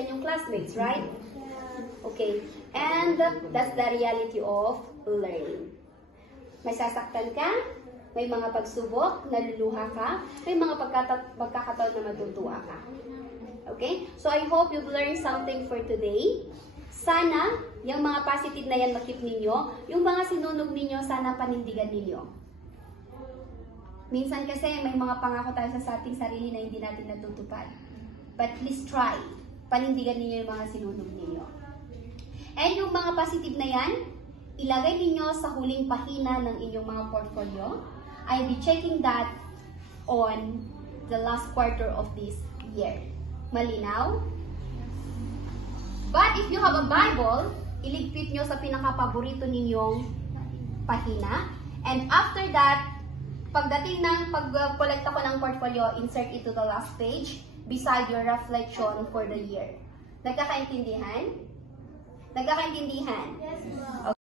sa inyong classmates, right? Okay. And that's the reality of learning. May sasaktan ka, may mga pagsubok, naluluha ka, may mga pagkakataon na matutuwa ka. Okay? So I hope you've learned something for today. Sana, yung mga positive na yan makip ninyo, yung mga sinunog ninyo, sana panindigan ninyo. Minsan kasi may mga pangako tayo sa ating sarili na hindi natin natutupad. But please try. Panindigan ninyo yung mga sinunog ninyo. And yung mga positive na yan, ilagay ninyo sa huling pahina ng inyong mga portfolio. I'll be checking that on the last quarter of this year. Malinaw? But if you have a Bible, iligpit nyo sa pinaka-paborito ninyong pahina. And after that, pagdating ng pag-collect ako ng portfolio, insert it to the last page beside your reflection for the year. Nagkakaintindihan? Nagkakaintindihan? Yes, ma'am.